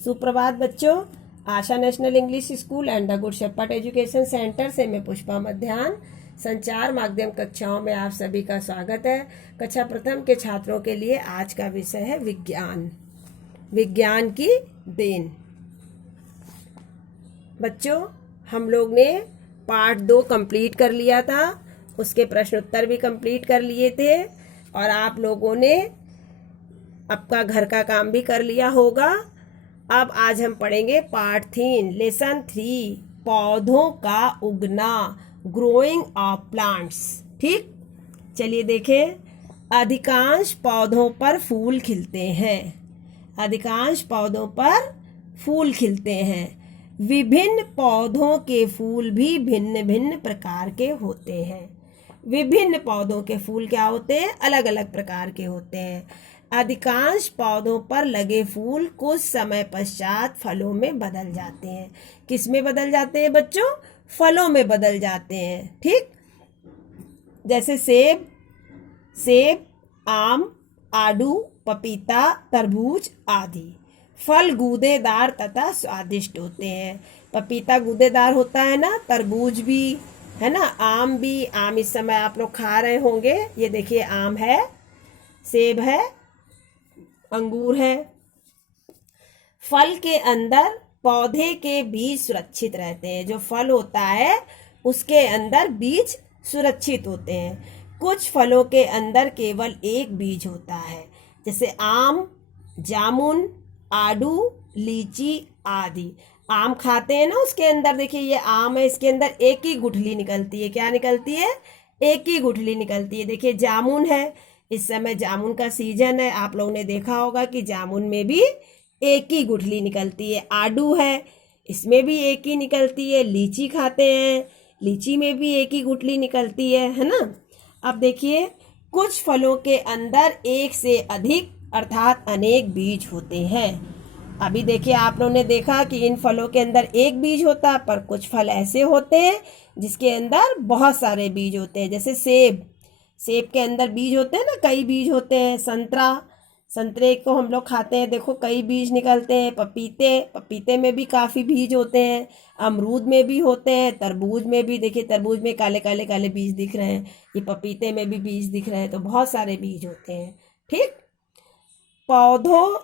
सुप्रभात बच्चों। Asha national English school and the good shepherd education centre से मैं पुष्पा मध्यान संचार माध्यम कक्षाओं में आप सभी का स्वागत है। कक्षा प्रथम के छात्रों के लिए आज का विषय है विज्ञान, विज्ञान की देन। बच्चों, हम लोग ने पार्ट 2 कंप्लीट कर लिया था, उसके प्रश्न उत्तर भी कंप्लीट कर लिए थे और आप लोगों ने आपका घर का काम भी कर लिया होगा। अब आज हम पढ़ेंगे पार्ट 3 लेसन 3 पौधों का उगना, ग्रोइंग ऑफ प्लांट्स। ठीक, चलिए देखें। अधिकांश पौधों पर फूल खिलते हैं, अधिकांश पौधों पर फूल खिलते हैं। विभिन्न पौधों के फूल भी भिन्न भिन्न प्रकार के होते हैं। विभिन्न पौधों के फूल क्या होते हैं? अलग अलग प्रकार के होते हैं। अधिकांश पौधों पर लगे फूल कुछ समय पश्चात फलों में बदल जाते हैं। किस में बदल जाते हैं बच्चों? फलों में बदल जाते हैं। ठीक, जैसे सेब, आम, आड़ू, पपीता, तरबूज आदि। फल गूदेदार तथा स्वादिष्ट होते हैं। पपीता गूदेदार होता है ना, तरबूज भी है ना, आम भी। आम इस समय आप लोग खा रहे होंगे। ये देखिए, आम है, सेब है, अंगूर है। फल के अंदर पौधे के बीज सुरक्षित रहते हैं। जो फल होता है उसके अंदर बीज सुरक्षित होते हैं। कुछ फलों के अंदर केवल एक बीज होता है, जैसे आम, जामुन, आड़ू, लीची आदि। आम खाते हैं ना, उसके अंदर देखिए ये आम है, इसके अंदर एक ही गुठली निकलती है। क्या निकलती है? एक ही गुठली निकलती है। देखिए जामुन है, इस समय जामुन का सीजन है। आप लोगों ने देखा होगा कि जामुन में भी एक ही गुठली निकलती है। आड़ू है, इसमें भी एक ही निकलती है। लीची खाते हैं, लीची में भी एक ही गुठली निकलती है ना। अब देखिए, कुछ फलों के अंदर एक से अधिक अर्थात अनेक बीज होते हैं। अभी देखिए, आप लोगों ने देखा कि इन फलों के अंदर एक बीज होता है, पर कुछ फल ऐसे होते हैं जिसके अंदर बहुत सारे बीज होते हैं। जैसे सेब के अंदर बीज होते हैं ना, कई बीज होते हैं। संतरे को हम लोग खाते हैं, देखो कई बीज निकलते हैं। पपीते में भी काफ़ी बीज होते हैं। अमरूद में भी होते हैं। तरबूज में भी, देखिए तरबूज में काले काले बीज दिख रहे हैं। ये पपीते में भी बीज दिख रहे हैं। तो बहुत सारे बीज होते हैं। ठीक, पौधों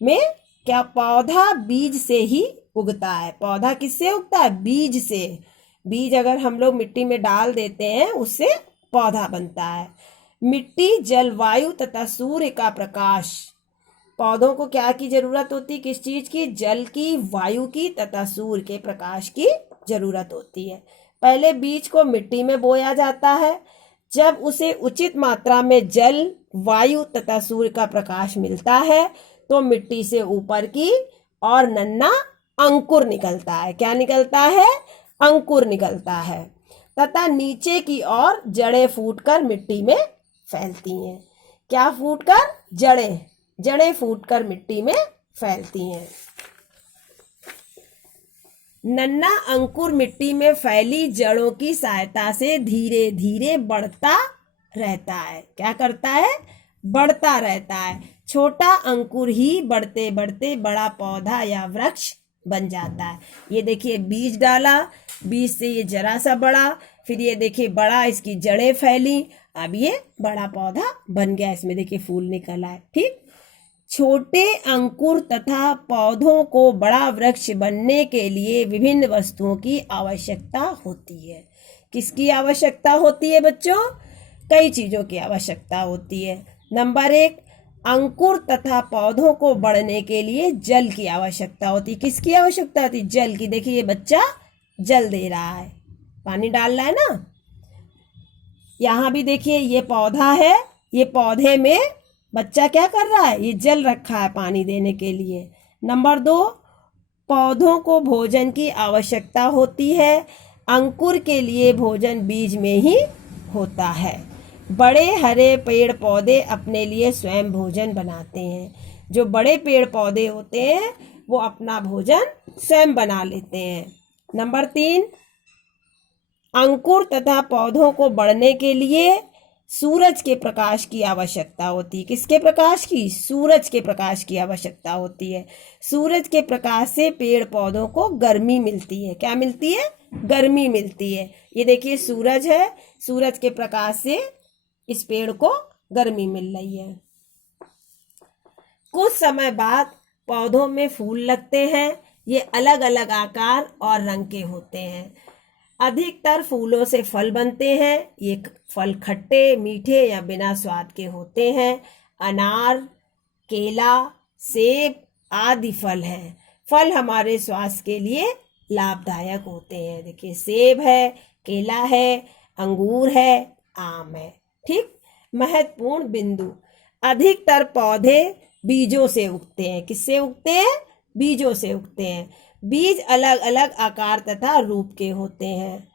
में क्या, पौधा बीज से ही उगता है। पौधा किससे उगता है? बीज से। बीज अगर हम लोग मिट्टी में डाल देते हैं, उससे पौधा बनता है। मिट्टी, जलवायु तथा सूर्य का प्रकाश। पौधों को क्या की जरूरत होती है? किस चीज की? जल की, वायु की तथा सूर्य के प्रकाश की जरूरत होती है। पहले बीज को मिट्टी में बोया जाता है। जब उसे उचित मात्रा में जल, वायु तथा सूर्य का प्रकाश मिलता है तो मिट्टी से ऊपर की और नन्हा अंकुर निकलता है। क्या निकलता है? अंकुर निकलता है तथा नीचे की ओर जड़ें फूटकर मिट्टी में फैलती हैं। क्या फूटकर? जड़ें फूटकर मिट्टी में फैलती हैं। नन्हा अंकुर मिट्टी में फैली जड़ों की सहायता से धीरे धीरे बढ़ता रहता है। क्या करता है? बढ़ता रहता है। छोटा अंकुर ही बढ़ते बढ़ते बड़ा पौधा या वृक्ष बन जाता है। ये देखिए, बीज डाला, बीज से ये जरा सा बड़ा, फिर ये देखिए बड़ा, इसकी जड़ें फैली, अब ये बड़ा पौधा बन गया। इसमें देखिए फूल निकला है। ठीक, छोटे अंकुर तथा पौधों को बड़ा वृक्ष बनने के लिए विभिन्न वस्तुओं की आवश्यकता होती है। किसकी आवश्यकता होती है बच्चों? कई चीजों की आवश्यकता होती है। नंबर 1, अंकुर तथा पौधों को बढ़ने के लिए जल की आवश्यकता होती है। किसकी आवश्यकता होती है? जल की। देखिए ये बच्चा जल दे रहा है, पानी डाल रहा है ना। यहाँ भी देखिए ये पौधा है, ये पौधे में बच्चा क्या कर रहा है? ये जल रखा है पानी देने के लिए। नंबर 2, पौधों को भोजन की आवश्यकता होती है। अंकुर के लिए भोजन बीज में ही होता है। बड़े हरे पेड़ पौधे अपने लिए स्वयं भोजन बनाते हैं। जो बड़े पेड़ पौधे होते हैं वो अपना भोजन स्वयं बना लेते हैं। नंबर 3, अंकुर तथा पौधों को बढ़ने के लिए सूरज के प्रकाश की आवश्यकता होती है। किसके प्रकाश की? सूरज के प्रकाश की आवश्यकता होती है। सूरज के प्रकाश से पेड़ पौधों को गर्मी मिलती है। क्या मिलती है? गर्मी मिलती है। ये देखिए सूरज है, सूरज के प्रकाश से इस पेड़ को गर्मी मिल रही है। कुछ समय बाद पौधों में फूल लगते हैं। ये अलग अलग आकार और रंग के होते हैं। अधिकतर फूलों से फल बनते हैं। ये फल खट्टे, मीठे या बिना स्वाद के होते हैं। अनार, केला, सेब आदि फल हैं। फल हमारे स्वास्थ्य के लिए लाभदायक होते हैं। देखिए सेब है, केला है, अंगूर है, आम है। ठीक। महत्वपूर्ण बिंदु, अधिकतर पौधे बीजों से उगते हैं। किससे उगते हैं? बीजों से उगते हैं। बीज अलग अलग आकार तथा रूप के होते हैं।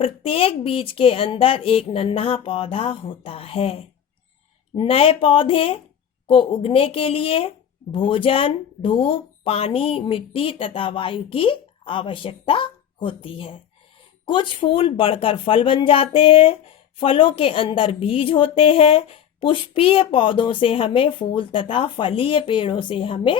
प्रत्येक बीज के अंदर एक नन्हा पौधा होता है। नए पौधे को उगने के लिए भोजन, धूप, पानी, मिट्टी तथा वायु की आवश्यकता होती है। कुछ फूल बढ़कर फल बन जाते हैं। फलों के अंदर बीज होते हैं। पुष्पीय पौधों से हमें फूल तथा फलीय पेड़ों से हमें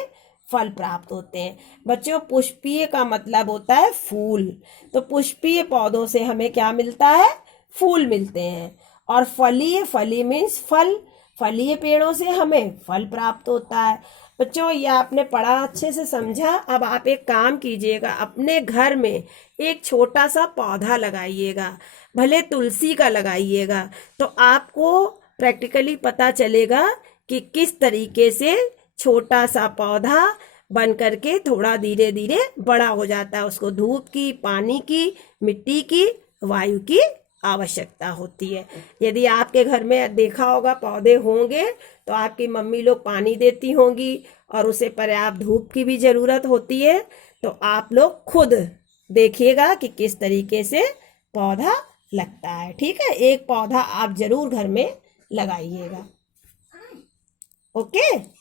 फल प्राप्त होते हैं। बच्चों, पुष्पीय का मतलब होता है फूल। तो पुष्पीय पौधों से हमें क्या मिलता है? फूल मिलते हैं। और फलीय, फली मीन्स फल, फलीय पेड़ों से हमें फल प्राप्त होता है। बच्चों, ये आपने पढ़ा, अच्छे से समझा। अब आप एक काम कीजिएगा, अपने घर में एक छोटा सा पौधा लगाइएगा, भले तुलसी का लगाइएगा, तो आपको प्रैक्टिकली पता चलेगा कि किस तरीके से छोटा सा पौधा बन करके थोड़ा धीरे धीरे बड़ा हो जाता है। उसको धूप की, पानी की, मिट्टी की, वायु की आवश्यकता होती है। यदि आपके घर में देखा होगा पौधे होंगे तो आपकी मम्मी लोग पानी देती होंगी और उसे पर्याप्त धूप की भी ज़रूरत होती है। तो आप लोग खुद देखिएगा कि किस तरीके से पौधा लगता है। ठीक है, एक पौधा आप ज़रूर घर में लगाइएगा। ओके।